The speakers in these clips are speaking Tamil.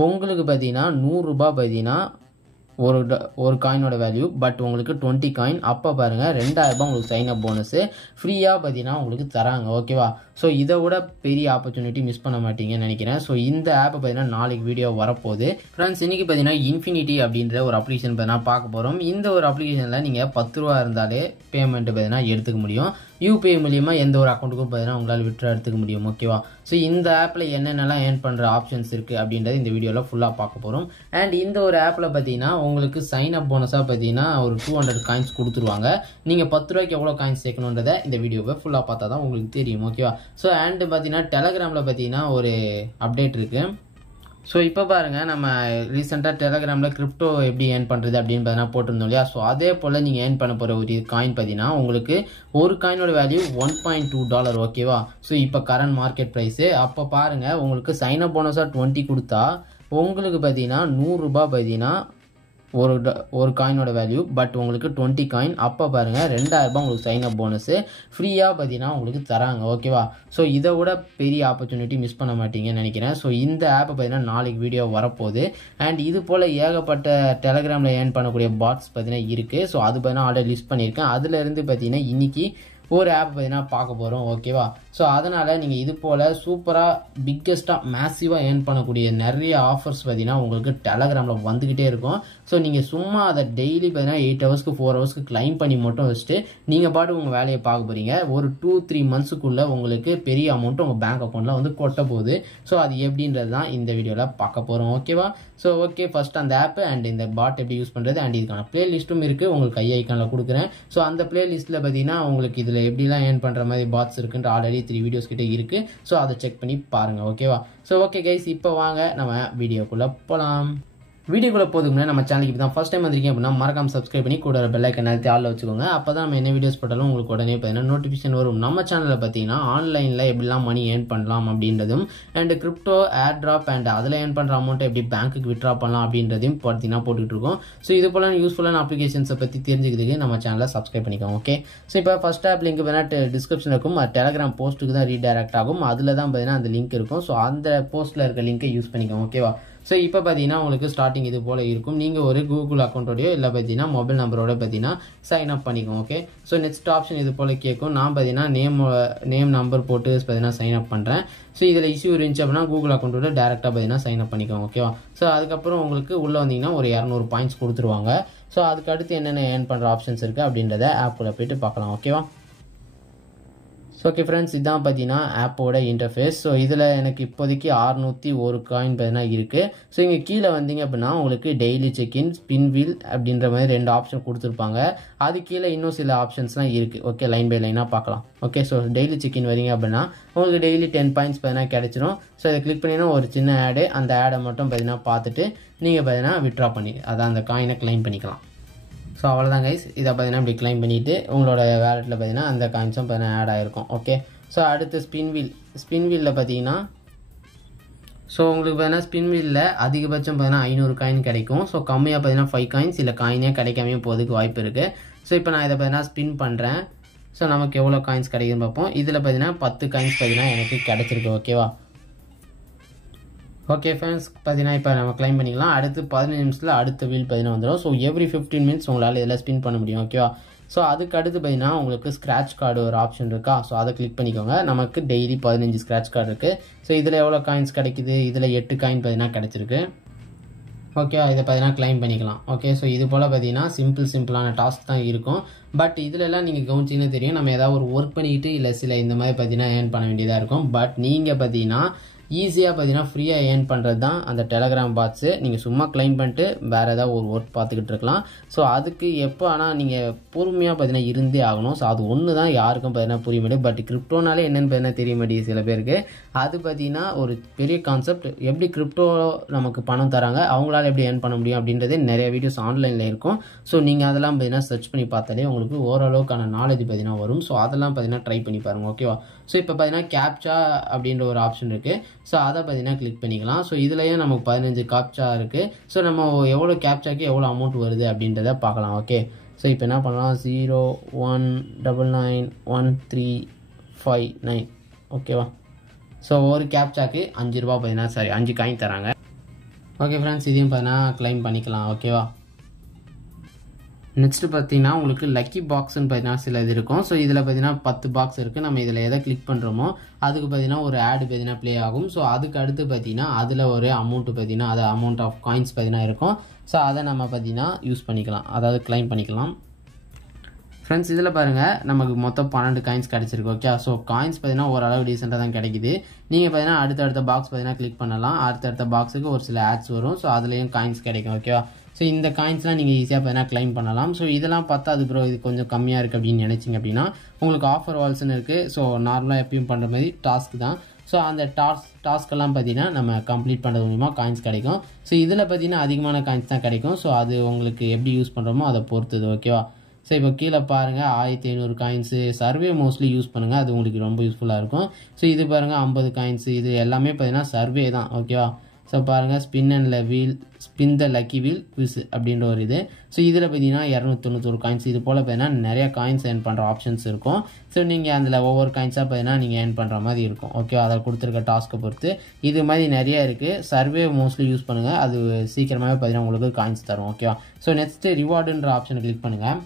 உங்களுக்கு பார்த்தீங்கன்னா ₹100 பார்த்தீங்கன்னா ஒரு காயினோட வேல்யூ. பட் உங்களுக்கு 20 காயின். அப்போ பாருங்கள் ₹2000 உங்களுக்கு சைன் அப் போனஸு ஃப்ரீயாக பார்த்தீங்கன்னா உங்களுக்கு தராங்க. ஓகேவா? ஸோ இதை விட பெரிய ஆப்பர்ச்சுனிட்டி மிஸ் பண்ண மாட்டீங்கன்னு நினைக்கிறேன். ஸோ இந்த ஆப்பை பார்த்தீங்கன்னா நாளைக்கு வீடியோ வரப்போகுது. ஃப்ரெண்ட்ஸ், இன்றைக்கி பார்த்தீங்கன்னா இன்ஃபினிட்டி அப்படின்ற ஒரு அப்ளிகேஷன் பார்த்தீங்கன்னா பார்க்க போகிறோம். இந்த ஒரு அப்ளிகேஷனில் நீங்கள் ₹10 இருந்தாலே பேமெண்ட்டு பார்த்தீங்கன்னா எடுத்துக்க முடியும். யூபிஐ மூலியமாக எந்த ஒரு அக்கௌண்ட்டுக்கும் பார்த்தீங்கன்னா உங்களால் விட்ரா எடுத்துக்க முடியும். ஓகேவா? ஸோ இந்த ஆப்பில் என்னென்னலாம் ஏர்ன் பண்ணுற ஆப்ஷன்ஸ் இருக்குது அப்படின்றது இந்த வீடியோவில் ஃபுல்லாக பார்க்க போகிறோம். அண்ட் இந்த ஒரு ஆப்பில் பார்த்தீங்கன்னா உங்களுக்கு சைன் அப் போனஸாக பார்த்தீங்கன்னா ஒரு 200 காயின்ஸ் கொடுத்துருவாங்க. நீங்கள் ₹10 எவ்வளோ காயின்ஸ் சேர்க்கணுன்றதை இந்த வீடியோவை ஃபுல்லாக பார்த்தா தான் உங்களுக்கு தெரியும். ஓகேவா? ஸோ அண்ட் பார்த்தீங்கன்னா டெலகிராமில் பார்த்தீங்கன்னா ஒரு அப்டேட் இருக்குது. ஸோ இப்போ பாருங்கள், நம்ம ரீசெண்டாக டெலகிராமில் கிரிப்டோ எப்படி ஏர்ன் பண்ணுறது அப்படின்னு பார்த்தீங்கன்னா போட்டிருந்தோம் இல்லையா? ஸோ அதே போல் நீங்கள் ஏர்ன் பண்ண போகிற ஒரு காயின் பார்த்தீங்கன்னா உங்களுக்கு ஒரு காயினோட வேல்யூ $1.2. ஓகேவா? ஸோ இப்போ கரண்ட் மார்க்கெட் ப்ரைஸு. அப்போ பாருங்கள், உங்களுக்கு சைன் அப் போனஸாக 20 கொடுத்தா உங்களுக்கு பார்த்தீங்கன்னா ₹100 பார்த்தீங்கன்னா ஒரு காயினோட வேல்யூ. பட் உங்களுக்கு 20 காயின். அப்போ பாருங்கள், ₹2000 உங்களுக்கு சைன் அப் போனஸு ஃப்ரீயாக பார்த்தீங்கன்னா உங்களுக்கு தராங்க. ஓகேவா? ஸோ இதை விட பெரிய ஆப்பர்ச்சுனிட்டி மிஸ் பண்ண மாட்டீங்கன்னு நினைக்கிறேன். ஸோ இந்த ஆப்பை பார்த்தீங்கன்னா நாளைக்கு வீடியோ வரப்போகுது. அண்ட் இது போல் ஏகப்பட்ட டெலகிராமில் ஏர்ன் பண்ணக்கூடிய பாட்ஸ் பார்த்தீங்கன்னா இருக்குது. ஸோ அது பார்த்தீங்கன்னா ஆல்ரெடி லிஸ்ட் பண்ணியிருக்கேன். அதுலேருந்து பார்த்தீங்கன்னா இன்றைக்கி ஒரு ஆப் பார்த்தீங்கன்னா பார்க்க போகிறோம். ஓகேவா? ஸோ அதனால் நீங்கள் இது போல் சூப்பராக பிக்கெஸ்ட்டாக மேசிவாக ஏர்ன் பண்ணக்கூடிய நிறைய ஆஃபர்ஸ் பார்த்தீங்கன்னா உங்களுக்கு டெலகிராமில் வந்துக்கிட்டே இருக்கும். ஸோ நீங்கள் சும்மா அதை டெய்லி பார்த்தீங்கன்னா 8 ஹவர்ஸ்க்கு 4 ஹவர்ஸ்க்கு கிளைம் பண்ணி மட்டும் வச்சுட்டு நீங்கள் பாட்டு உங்கள் வேலையை பார்க்க போகிறீங்க. ஒரு 2-3 மந்த்ஸுக்குள்ளே உங்களுக்கு பெரிய அமௌண்ட்டு உங்கள் பேங்க் அக்கௌண்ட்டில் வந்து கொட்ட போகுது. ஸோ அது எப்படின்றது தான் இந்த வீடியோவில் பார்க்க போகிறோம். ஓகேவா? ஸோ ஓகே, ஃபஸ்ட் அந்த ஆப்பு அண்ட் இந்த பாட் எப்படி யூஸ் பண்ணுறது அண்ட் இதுக்கான பிளேலிஸ்ட்டும் இருக்குது. உங்களுக்கு ஐக்கானில் கொடுக்குறேன். ஸோ அந்த பிளேலிஸ்ட்டில் பார்த்தீங்கன்னா உங்களுக்கு இதில் எப்படிலாம் ஏர்ன் பண்ணுற மாதிரி பாட்ஸ் இருக்குன்ற ஆல்ரெடி 3 வீடியோஸ் கிட்டே இருக்குது. ஸோ அதை செக் பண்ணி பாருங்கள். ஓகேவா? ஸோ ஓகே கைஸ், இப்போ வாங்க நம்ம வீடியோக்குள்ளே போகலாம். வீடியோக்குள்ளே போதுக்கு முன்னாடி நம்ம சேனலுக்கு இப்போ தான் ஃபஸ்ட் டைம் வந்திருக்கீங்க அப்படின்னா மறக்காம சப்ஸ்கிரைப் பண்ணி கூட பெல் ஐக்கன் அழுத்தி ஆளில் வச்சுக்கோங்க. அப்போ தான் நம்ம என்ன வீடியோஸ் போட்டாலும் உங்களுக்கு உடனே பார்த்தீங்கன்னா நோட்டிஃபிகேஷன் வரும். நம்ம சேனலில் பார்த்தீங்கன்னா ஆன்லைனில் எப்படிலாம் மணி ஏர்ன் பண்ணலாம் அப்படின்றதும் and crypto air drop and அதில் ஏர்ன் பண்ணுற அமௌண்ட்டை எப்படி பேங்க்குக்கு விட்ரா பண்ணலாம் அப்படின்றதையும் பார்த்தீங்கன்னா போட்டுக்கிட்டு இருக்கோம். ஸோ இது போல யூஸ்ஃபுல்லான அப்ளிகேஷன்ஸை பற்றி தெரிஞ்சுக்கிறதுக்கு நம்ம சேனலை சப்ஸ்கிரைப் பண்ணிக்கோங்க. ஓகே, ஸோ இப்போ ஃபஸ்ட் ஆப் லிங்க் வேணா டிஸ்கிரிப்ஷன் இருக்கும். டெலகிராம் போஸ்ட்டுக்கு தான் ரீடைரக்ட் ஆகும். அதில் தான் பார்த்தீங்கன்னா அந்த லிங்க் இருக்கும். ஸோ அந்த போஸ்ட்டில் இருக்க லிங்கை யூஸ் பண்ணிக்கோங்க. ஓகேவா? ஸோ இப்போ பார்த்தீங்கன்னா உங்களுக்கு ஸ்டார்டிங் இது போல் இருக்கும். நீங்கள் ஒரு கூகுள் அக்கௌண்ட்டோடையோ இல்லை பார்த்தீங்கன்னா மொபைல் நம்பரோட பார்த்தீங்கன்னா சைன் அப் பண்ணிக்கோங்க. ஓகே, ஸோ நெக்ஸ்ட் ஆப்ஷன் இது போல் கேட்கும். நான் பார்த்தீங்கன்னா நேம் நம்பர் போட்டு பார்த்தீங்கன்னா சைன் அப் பண்ணுறேன். ஸோ இதில் இஷ்யூ இருந்துச்சு அப்படின்னா கூகுள் அக்கௌண்ட்டோட டேரெக்டாக பார்த்தீங்கன்னா சைன் அப் பண்ணிக்கோங்க. ஓகேவா? ஸோ அதுக்கப்புறம் உங்களுக்கு உள்ளே வந்தீங்கன்னா ஒரு 200 பாயிண்ட்ஸ் கொடுத்துருவாங்க. ஸோ அதுக்கு அடுத்து என்னென்ன ஏர்ன் பண்ணுற ஆப்ஷன்ஸ் இருக்குது அப்படின்றத ஆப்புக்குள்ளே போய்ட்டு பார்க்கலாம். ஓகேவா? ஸோ ஓகே ஃப்ரெண்ட்ஸ், இதுதான் பார்த்தீங்கன்னா ஆப்போட இன்டர்ஃபேஸ். ஸோ இதில் எனக்கு இப்போதைக்கு 601 காயின் பார்த்தீங்கன்னா இருக்குது. ஸோ இங்கே கீழே வந்தீங்க அப்படின்னா உங்களுக்கு டெய்லி செக்இன், ஸ்பின் வீல் அப்படின்ற மாதிரி 2 ஆப்ஷன் கொடுத்துருப்பாங்க. அது கீழே இன்னும் சில ஆப்ஷன்ஸ்லாம் இருக்குது. ஓகே, லைன் பை லைனாக பார்க்கலாம். ஓகே, ஸோ டெய்லி செக்இன் வரீங்க அப்படின்னா உங்களுக்கு டெய்லி 10 பாயிண்ட்ஸ் பார்த்தீங்கன்னா கிடைச்சிரும். ஸோ இதை கிளிக் பண்ணிங்கன்னா ஒரு சின்ன ஆடு, அந்த ஆடை மட்டும் பார்த்தீங்கன்னா பார்த்துட்டு நீங்கள் பார்த்தீங்கன்னா விட்ரா பண்ணி அதான் அந்த காயினை கிளைம் பண்ணிக்கலாம். ஸோ அவ்வளோதான் கைஸ், இதை பார்த்தீங்கன்னா இப்படி கிளைம் பண்ணிவிட்டு உங்களோட வேலெட்டில் பார்த்தீங்கன்னா அந்த காயின்ஸும் பார்த்தீங்கன்னா ஆட் ஆகிருக்கும். ஓகே, ஸோ அடுத்து ஸ்பின் வீலில் பார்த்தீங்கன்னா ஸோ உங்களுக்கு பார்த்தீங்கன்னா ஸ்பின் வீலில் அதிகபட்சம் பார்த்தீங்கன்னா 500 காயின் கிடைக்கும். ஸோ கம்மியாக பார்த்தீங்கன்னா 5 காயின்ஸ் இல்லை காயினே கிடைக்காமே போகிறதுக்கு வாய்ப்பு இருக்குது. ஸோ இப்போ நான் இதை பார்த்தீங்கன்னா ஸ்பின் பண்ணுறேன். ஸோ நமக்கு எவ்வளோ காயின்ஸ் கிடைக்குதுன்னு பார்ப்போம். இதில் பார்த்தீங்கன்னா 10 காயின்ஸ் பார்த்தீங்கன்னா எனக்கு கிடச்சிருக்கு. ஓகேவா? ஓகே ஃப்ரெண்ட்ஸ், பார்த்தீங்கன்னா இப்போ நம்ம கிளைம் பண்ணிக்கலாம். அடுத்து 15 நிமிஷத்தில் அடுத்த வீல் பார்த்தீங்கன்னா வந்துடும். ஸோ எவ்ரி 15 மினிட்ஸ் உங்களால் இதில் ஸ்பின் பண்ண முடியும். ஓகேவா? ஸோ அதுக்கு அடுத்து பார்த்தீங்கன்னா உங்களுக்கு ஸ்க்ராட்ச் கார்டு ஒரு ஆப்ஷன் இருக்கா? ஸோ அதை கிளிக் பண்ணிக்கோங்க. நமக்கு டெய்லி 15 ஸ்க்ராட்ச் கார்டு இருக்குது. ஸோ இதில் எவ்வளோ காயின்ஸ் கிடைக்குது? இதில் 8 காயின் பார்த்தீங்கன்னா கிடச்சிருக்கு. ஓகே, இதை பார்த்தீங்கன்னா கிளைம் பண்ணிக்கலாம். ஓகே, ஸோ இது போல் பார்த்தீங்கன்னா சிம்பிளான டாஸ்க் தான் இருக்கும். பட் இதிலெல்லாம் நீங்கள் கவனிச்சிங்கன்னா தெரியும், நம்ம ஏதாவது ஒரு ஒர்க் பண்ணிக்கிட்டு இல்லை சில இந்த மாதிரி பார்த்தீங்கன்னா ஏர்ன் பண்ண வேண்டியதாக இருக்கும். பட் நீங்கள் பார்த்தீங்கன்னா ஈஸியாக பார்த்தீங்கன்னா ஃப்ரீயாக ஏர்ன் பண்ணுறது தான் அந்த டெலகிராம் பாட்ஸு. நீங்கள் சும்மா கிளைம் பண்ணிட்டு வேறு ஏதாவது ஒரு ஒர்க் பார்த்துக்கிட்டு இருக்கலாம். ஸோ அதுக்கு எப்போ ஆனால் நீங்கள் பொறுமையாக பார்த்தீங்கன்னா இருந்தே ஆகணும். ஸோ அது ஒன்று தான் யாருக்கும் பார்த்தீங்கன்னா புரிய மாட்டேங்குது. பட் கிரிப்டோனாலே என்னென்னு பார்த்தீங்கன்னா தெரிய மாட்டேங்குது சில பேருக்கு. அது பார்த்தீங்கன்னா ஒரு பெரிய கான்செப்ட். எப்படி கிரிப்டோ நமக்கு பணம் தராங்க, அவங்களால எப்படி ஏர்ன் பண்ண முடியும் அப்படின்றதே நிறைய வீடியோஸ் ஆன்லைனில் இருக்கும். ஸோ நீங்கள் அதெல்லாம் பார்த்தீங்கன்னா சர்ச் பண்ணி பார்த்தாலே உங்களுக்கு ஓரளவுக்கான நாலேஜ் பார்த்தீங்கன்னா வரும். ஸோ அதெல்லாம் பார்த்தீங்கன்னா ட்ரை பண்ணி பாருங்கள். ஓகேவா? ஸோ இப்போ பார்த்தீங்கன்னா கேப்சா அப்படின்ற ஒரு ஆப்ஷன் இருக்குது. ஸோ அதை பார்த்தீங்கன்னா கிளிக் பண்ணிக்கலாம். ஸோ இதுலேயே நமக்கு 15 கேப்சா இருக்குது. ஸோ நம்ம எவ்வளோ கேப்சாக்கு எவ்வளோ அமௌண்ட் வருது அப்படின்றத பார்க்கலாம். ஓகே, ஸோ இப்போ என்ன பண்ணலாம், 0199135 ஓகேவா? ஸோ ஒரு கேப்சாக்கு 5 ரூபா பார்த்தீங்கன்னா 5 காயின் தராங்க. ஓகே ஃப்ரெண்ட்ஸ், இதையும் பார்த்தீங்கன்னா கிளைம் பண்ணிக்கலாம். ஓகேவா? நெக்ஸ்ட் பார்த்தீங்கன்னா உங்களுக்கு லக்கி பாக்ஸ்ன்னு பார்த்தீங்கன்னா சில இது இருக்கும். ஸோ இதில் பார்த்தீங்கன்னா 10 பாக்ஸ் இருக்குது. நம்ம இதில் எதை கிளிக் பண்ணுறோமோ அதுக்கு பார்த்தீங்கன்னா ஒரு ஆடு பார்த்தீங்கன்னா ப்ளே ஆகும். ஸோ அதுக்கு அடுத்து பார்த்தீங்கன்னா அதில் ஒரு அமௌண்ட்டு பார்த்தீங்கன்னா அது அமௌண்ட் ஆஃப் காயின்ஸ் பார்த்தீங்கன்னா இருக்கும். ஸோ அதை நம்ம பார்த்தீங்கன்னா யூஸ் பண்ணிக்கலாம், அதாவது கிளைம் பண்ணிக்கலாம். ஃப்ரெண்ட்ஸ், இதில் பாருங்கள் நமக்கு மொத்தம் 12 காயின்ஸ் கிடச்சிருக்கு. ஓகே, ஸோ காயின்ஸ் பார்த்தீங்கன்னா ஓரளவு டீசெண்டாக தான் கிடைக்குது. நீங்கள் பார்த்தீங்கன்னா அடுத்தடுத்த பாக்ஸ் பார்த்தீங்கன்னா கிளிக் பண்ணலாம். அடுத்தடுத்த பாக்ஸுக்கு ஒரு சில ஆட்ஸ் வரும். ஸோ அதுலேயும் காயின்ஸ் கிடைக்கும். ஓகேவா? ஸோ இந்த காயின்ஸ்லாம் நீங்கள் ஈஸியாக பார்த்தீங்கன்னா கிளைம் பண்ணலாம். ஸோ இதெல்லாம் பார்த்தா அது ப்ரோ இது கொஞ்சம் கம்மியாக இருக்குது அப்படின்னு நினச்சிங்க அப்படின்னா உங்களுக்கு ஆஃபர் வால்ஸ்ன்னு இருக்குது. ஸோ நார்மலாக எப்பயும் பண்ணுற மாதிரி டாஸ்க் தான். ஸோ அந்த டாஸ்க்கெல்லாம் பார்த்தீங்கன்னா நம்ம கம்ப்ளீட் பண்ணுறது மூலிமா காயின்ஸ் கிடைக்கும். ஸோ இதில் பார்த்தீங்கன்னா அதிகமான காயின்ஸ் தான் கிடைக்கும். ஸோ அது உங்களுக்கு எப்படி யூஸ் பண்ணுறோமோ அதை பொறுத்தது. ஓகேவா? ஸோ இப்போ கீழே பாருங்கள் 1500 காயின்ஸு. சர்வே மோஸ்ட்லி யூஸ் பண்ணுங்கள், அது உங்களுக்கு ரொம்ப யூஸ்ஃபுல்லாக இருக்கும். ஸோ இது பாருங்கள் 50 காயின்ஸு. இது எல்லாமே பார்த்தீங்கன்னா சர்வே தான். ஓகேவா? ஸோ பாருங்கள் spin the lucky wheel quiz அப்படின்ற ஒரு இது. ஸோ இதில் பார்த்தீங்கன்னா 291 காயின்ஸ். இது போல் பார்த்தீங்கன்னா நிறையா காயின்ஸ் ஏர்ன் பண்ணுற ஆப்ஷன்ஸ் இருக்கும். ஸோ நீங்கள் அதில் ஒவ்வொரு காயின்ஸாக பார்த்தீங்கன்னா நீங்கள் ஏர்ன் பண்ணுற மாதிரி இருக்கும். ஓகேவா? அதை கொடுத்துருக்க டாஸ்க்கை பொறுத்து இது மாதிரி நிறையா இருக்குது. சர்வே மோஸ்ட்லி யூஸ் பண்ணுங்கள், அது சீக்கிரமாகவே பார்த்தீங்கன்னா உங்களுக்கு காயின்ஸ் தரும். ஓகேவா? ஸோ நெக்ஸ்ட்டு ரிவார்டுன்ற ஆப்ஷனை கிளிக் பண்ணுங்கள்.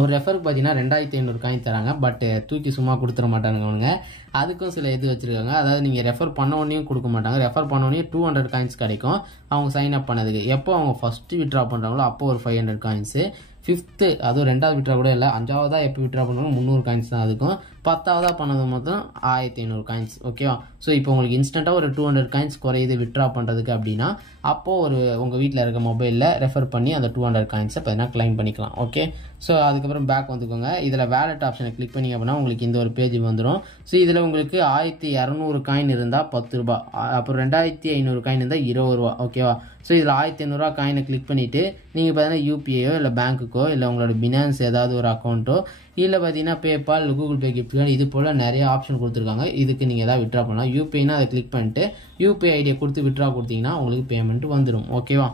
ஒரு ரெஃபருக்கு பார்த்தீங்கன்னா 2500 காயின் தராங்க. பட் தூக்கி சும்மா கொடுத்துட மாட்டானுங்க அவனுங்க. அதுக்கும் சில இது வச்சுருக்காங்க. அதாவது நீங்கள் ரெஃபர் பண்ண உடனே கொடுக்க மாட்டாங்க. ரெஃபர் பண்ண உடனே 200 காயின்ஸ் கிடைக்கும் அவங்க சைன் அப் பண்ணதுக்கு. எப்போ அவங்க ஃபஸ்ட்டு விட்ரா பண்ணுறாங்களோ அப்போ ஒரு 500 காயின்ஸு. 5th அதுவும் 2வது விட்ரா கூட இல்லை, 5வதாக எப்போ விட்ரா பண்ணுறாங்க 300 காயின்ஸ் தான். அதுக்கும் 10வதாக பண்ணது மொத்தம் 1500 காயின்ஸ். ஓகேவா? ஸோ இப்போ உங்களுக்கு இன்ஸ்டண்ட்டாக ஒரு 200 காயின்ஸ் குறையுது விட்ரா பண்ணுறதுக்கு அப்படின்னா அப்போது ஒரு உங்கள் வீட்டில் இருக்க மொபைலில் ரெஃபர் பண்ணி அந்த 200 காயின்ஸை பார்த்தீங்கன்னா கிளைம் பண்ணிக்கலாம். ஓகே, ஸோ அதுக்கப்புறம் பேக் வந்துக்கோங்க. இதில் வேலட் ஆப்ஷனை கிளிக் பண்ணிங்க அப்படின்னா உங்களுக்கு இந்த ஒரு பேஜ் வந்துடும். ஸோ இதில் உங்களுக்கு 1200 காயின் இருந்தால் 10 ரூபா, அப்புறம் 2500 காயின் இருந்தால் 20 ரூபா. ஓகேவா? ஸோ இதில் 1500 காயினை கிளிக் பண்ணிவிட்டு நீங்கள் பார்த்தீங்கன்னா யூபிஐயோ இல்லை பேங்க்குக்கோ இல்லை உங்களோட பினான்ஸ் ஏதாவது ஒரு அக்கௌண்ட்டோ இல்லை பார்த்தீங்கன்னா PayPal Google Pay gift card இது போல் நிறைய ஆப்ஷன் கொடுத்துருக்காங்க. இதுக்கு நீங்கள் எதாவது விட்ரா பண்ணலாம். யூபிஐனா அதை கிளிக் பண்ணிட்டு யூபிஐ ஐடியை கொடுத்து விட்ரா கொடுத்தீங்கன்னா உங்களுக்கு பேமெண்ட் வந்துடும். ஓகேவா?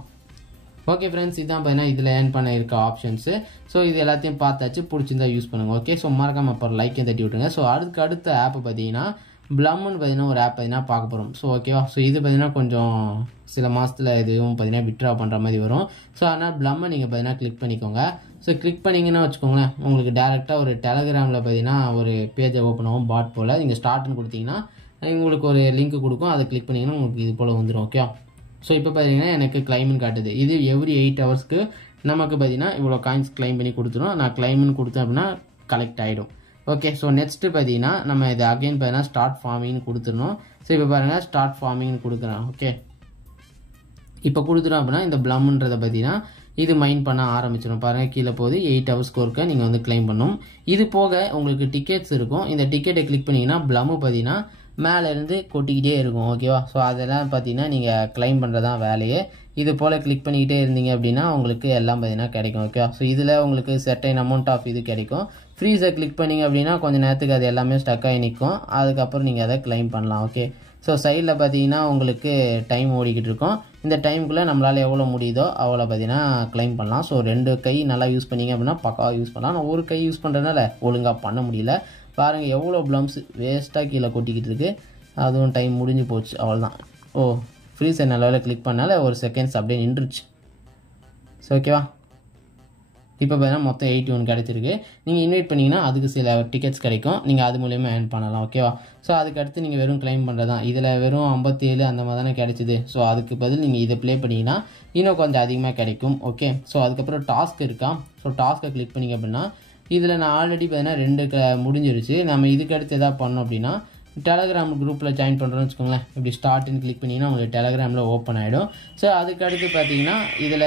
ஓகே ஃப்ரெண்ட்ஸ், இதுதான் பார்த்தீங்கன்னா இதில் ஏர்ன் பண்ண இருக்க ஆப்ஷன்ஸு. ஸோ இது எல்லாத்தையும் பார்த்தாச்சு, பிடிச்சிருந்தா யூஸ் பண்ணுங்கள். ஓகே, ஸோ மறக்காமல் அப்புறம் லைக்கையும் தட்டி விட்டுருங்க. ஸோ அடுத்த ஆப் பார்த்தீங்கன்னா ப்ளம்னு பார்த்தீங்கன்னா ஒரு ஆப் பார்த்தீங்கன்னா பார்க்க போகிறோம். ஸோ ஓகேவா? ஸோ இது பார்த்தீங்கன்னா கொஞ்சம் சில மாதத்தில் இதுவும் பார்த்தீங்கன்னா விட்ரா பண்ணுற மாதிரி வரும். ஸோ அதனால் ப்ளம்மை நீங்கள் பார்த்தீங்கன்னா கிளிக் பண்ணிக்கோங்க. ஸோ கிளிக் பண்ணிங்கன்னா வச்சுக்கோங்களேன் உங்களுக்கு டேரெக்டாக ஒரு டெலகிராமில் பார்த்தீங்கன்னா ஒரு பேஜை ஓப்பன் ஆகும் பாட் போல். நீங்கள் ஸ்டார்ட்னு கொடுத்தீங்கன்னா உங்களுக்கு ஒரு லிங்க் கொடுக்கும், அதை கிளிக் பண்ணிங்கன்னா உங்களுக்கு இது போல் வந்துடும். ஓகே, ஸோ இப்போ பார்த்தீங்கன்னா எனக்கு கிளைம்னு காட்டுது. இது எவ்ரி 8 ஹவர்ஸ்க்கு நமக்கு பார்த்தீங்கன்னா இவ்வளோ காயின்ஸ் கிளைம் பண்ணி கொடுத்துரும். நான் கிளைம்னு கொடுத்தேன் அப்படின்னா கலெக்ட் ஆகிடும். ஓகே, ஸோ நெக்ஸ்ட்டு பார்த்தீங்கன்னா நம்ம இது அகைன் பார்த்தீங்கன்னா ஸ்டார்ட் ஃபார்மிங்னு கொடுத்துடணும். ஸோ இப்போ பாருங்கள் ஸ்டார்ட் ஃபார்மிங்னு கொடுக்குறேன். ஓகே, இப்போ கொடுத்துட்டோம் அப்படின்னா இந்த ப்ளம்ன்றதை பார்த்தீங்கன்னா இது மைண்ட் பண்ண ஆரம்பிச்சிடும். பாருங்கள் கீழே போகுது 8 ஹவர்ஸ் ஸ்கோருக்கு நீங்கள் வந்து கிளைம் பண்ணணும். இது போக உங்களுக்கு டிக்கெட்ஸ் இருக்கும். இந்த டிக்கெட்டை கிளிக் பண்ணிங்கன்னா ப்ளம்மு பார்த்தீங்கன்னா மேலேருந்து கொட்டிக்கிட்டே இருக்கும். ஓகேவா? ஸோ அதெல்லாம் பார்த்தீங்கன்னா நீங்கள் கிளைம் பண்ணுறதான் வேலையே. இது போல் கிளிக் பண்ணிக்கிட்டே இருந்தீங்க அப்படின்னா உங்களுக்கு எல்லாம் பார்த்தீங்கன்னா கிடைக்கும். ஓகேவா? ஸோ இதில் உங்களுக்கு செர்டைன் அமௌண்ட் ஆஃப் இது கிடைக்கும். ஃப்ரீஸை கிளிக் பண்ணிங்க அப்படின்னா கொஞ்சம் நேரத்துக்கு அது எல்லாமே ஸ்டக் ஆகி நிற்கும். அதுக்கப்புறம் நீங்கள் அதை கிளைம் பண்ணலாம். ஓகே, ஸோ சைடில் பார்த்தீங்கன்னா உங்களுக்கு டைம் ஓடிக்கிட்டு இருக்கும். இந்த டைமுக்குள்ளே நம்மளால் எவ்வளோ முடியுதோ அவ்வளோ பார்த்தீங்கன்னா கிளைம் பண்ணலாம். ஸோ 2 கை நல்லா யூஸ் பண்ணிங்க அப்படின்னா பக்காவாக யூஸ் பண்ணலாம். நான் ஒரு கை யூஸ் பண்ணுறதுனால ஒழுங்காக பண்ண முடியல. பாருங்கள் எவ்வளோ ப்ளம்ஸ் வேஸ்ட்டாக கீழே கொட்டிக்கிட்டு இருக்குது. அதுவும் டைம் முடிஞ்சு போச்சு, அவ்வளோதான். ஓ, ஃப்ரீஸ் என்ன லெவலில் கிளிக் பண்ணால ஒரு செகண்ட்ஸ் அப்படியே நின்றுச்சு. ஸோ ஓகேவா? இப்போ பார்த்தீங்கன்னா மொத்தம் 81 கிடச்சிருக்கு. நீங்கள் இன்வைட் பண்ணிங்கன்னா அதுக்கு சில டிக்கெட்ஸ் கிடைக்கும். நீங்கள் அது மூலியமாக ஏர்ன் பண்ணலாம். ஓகேவா? ஸோ அதுக்கடுத்து நீங்கள் வெறும் கிளைம் பண்ணுறது தான். இதில் வெறும் 57 அந்த மாதிரி தானே கிடைச்சிது. ஸோ அதுக்கு பதில் நீங்கள் இதை ப்ளே பண்ணிங்கன்னா இன்னும் கொஞ்சம் அதிகமாக கிடைக்கும். ஓகே, ஸோ அதுக்கப்புறம் டாஸ்க் இருக்கா? ஸோ டாஸ்க்கை கிளிக் பண்ணிங்க அப்படின்னா இதில் நான் ஆல்ரெடி பார்த்தீங்கன்னா 2 முடிஞ்சிருச்சு. நம்ம இதுக்கு அடுத்து எதாவது பண்ணோம் அப்படின்னா டெலகிராம் குரூப்பில் ஜாயின் பண்ணுறோன்னு வச்சுக்கோங்களேன். இப்படி ஸ்டார்ட்னு கிளிக் பண்ணிங்கன்னா உங்களுக்கு டெலகிராமில் ஓப்பன் ஆகிடும். ஸோ அதுக்கடுத்து பார்த்தீங்கன்னா இதில்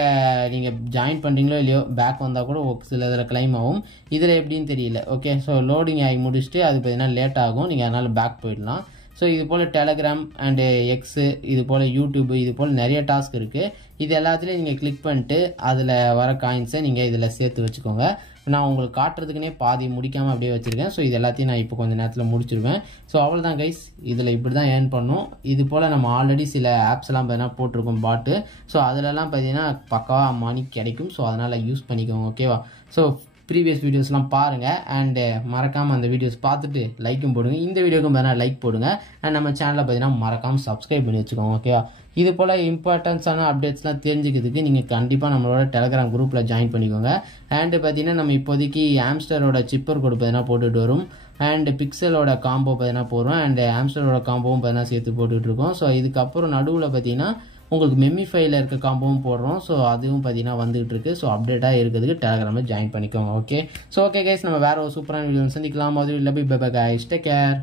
நீங்கள் ஜாயின் பண்ணுறீங்களோ இல்லையோ பேக் வந்தால் கூட சில இதில் கிளைம் ஆகும். இதில் எப்படின்னு தெரியல. ஓகே, ஸோ லோடிங் ஆகி முடிச்சுட்டு அது பார்த்தீங்கன்னா லேட் ஆகும். நீங்கள் அதனால் பேக் போயிடலாம். ஸோ இது போல் டெலகிராம் அண்டு எக்ஸு இது போல் யூடியூப் இது போல் நிறைய டாஸ்க் இருக்குது. இது எல்லாத்துலேயும் நீங்கள் கிளிக் பண்ணிட்டு அதில் வர காயின்ஸை நீங்கள் இதில் சேர்த்து வச்சுக்கோங்க. நான் உங்களுக்கு காட்டுறதுக்குனே பாதி முடிக்காமல் அப்படியே வச்சுருக்கேன். ஸோ இது எல்லாத்தையும் நான் இப்போ கொஞ்சம் நேரத்தில் முடிச்சிருவேன். ஸோ அவ்வளோதான் கைஸ், இதில் இப்படி தான் ஏர்ன் பண்ணணும். இது போல் நம்ம ஆல்ரெடி சில ஆப்ஸ்லாம் பார்த்தீங்கன்னா போட்டிருக்கோம் பாட்டு. ஸோ அதிலலாம் பார்த்தீங்கன்னா பக்காவாக மணி கிடைக்கும். ஸோ அதனால் யூஸ் பண்ணிக்கோங்க. ஓகேவா? ஸோ ப்ரீவியஸ் வீடியோஸ்லாம் பாருங்கள் அண்டு மறக்காமல் அந்த வீடியோஸ் பார்த்துட்டு லைக்கும் போடுங்க. இந்த வீடியோக்கும் பார்த்தீங்கன்னா லைக் போடுங்க. அண்ட் நம்ம சேனலில் பார்த்தீங்கன்னா மறக்காமல் சப்ஸ்கிரைப் பண்ணி வச்சுக்கோங்க. ஓகேவா? இது போல் இம்பார்ட்டன்ஸான அப்டேட்ஸ்லாம் தெரிஞ்சுக்கிறதுக்கு நீங்கள் கண்டிப்பாக நம்மளோட டெலகிராம் குரூப்பில் ஜாயின் பண்ணிக்கோங்க. அண்டு பார்த்தீங்கன்னா நம்ம இப்போதைக்கு ஆம்ஸ்டரோட சிப்பர் கோடு பார்த்தீங்கன்னா போட்டுட்டு வரும், அண்ட் பிக்சலோட காம்போ பார்த்தீங்கன்னா போடுறோம், அண்ட் ஆம்ஸ்டரோட காம்போவும் பார்த்தீங்கன்னா சேர்த்து போட்டுட்ருக்கோம். ஸோ இதுக்கப்புறம் நடுவில் பார்த்தீங்கன்னா உங்களுக்கு மெமிஃபைல இருக்க காம்போவும் போடுறோம். ஸோ அதுவும் பார்த்தீங்கன்னா வந்துகிட்டு இருக்கு. ஸோ அப்டேட்டாக இருக்கிறதுக்கு டெலகிராமில் ஜாயின் பண்ணிக்கோங்க. ஓகே. ஸோ ஓகே கைஸ், நம்ம வேறு ஒரு சூப்பரான வீடியோ சந்திக்கலாம். அது இல்லை bye bye guys, take care.